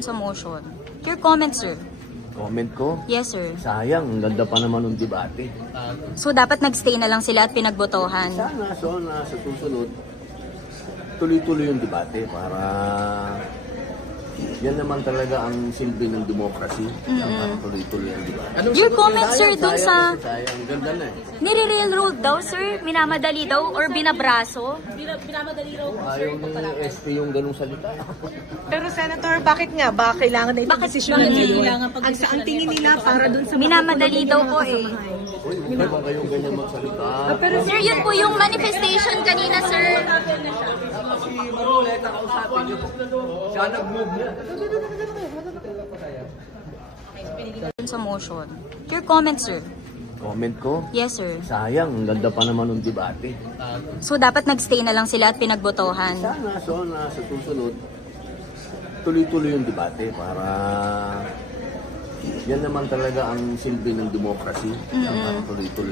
sa motion. Your comment, sir. Comment ko, Yes, sir. sayang, ang ganda pa naman ng debate. So, dapat nagstay na lang sila at pinagbotohan. Sana, sa susunod, tuloy-tuloy yung debate para yan naman talaga ang silbi ng democracy. Dapat tuloy-tuloy ang debate. Your comment, sir, dun sa Sayang, ganda na eh. nire-railroad daw, sir? Minamadali daw or binabraso? Binamadali raw po, sir, Ayaw ni SP yung ganung salita. Pero Senator, bakit nga? Ba kailangan na itong desisyon bakit ngayon? kailangan Ang tingin nila para dun sa Minamadali daw po eh. Uy, huwag ba kayong ganyan magsalita? Sir, yun po yung manifestation kanina, sir. Si Maroleta, kausapin niyo. Siya nag-move niya. Dun sa motion. Your comment, sir. Comment ko, Yes, sir. sayang, ang ganda pa naman ng debate. So, dapat nagstay na lang sila at pinagbotohan. Sana, sa susunod, tuloy-tuloy yung debate para yan naman talaga ang silbi ng democracy. Dapat tuloy-tuloy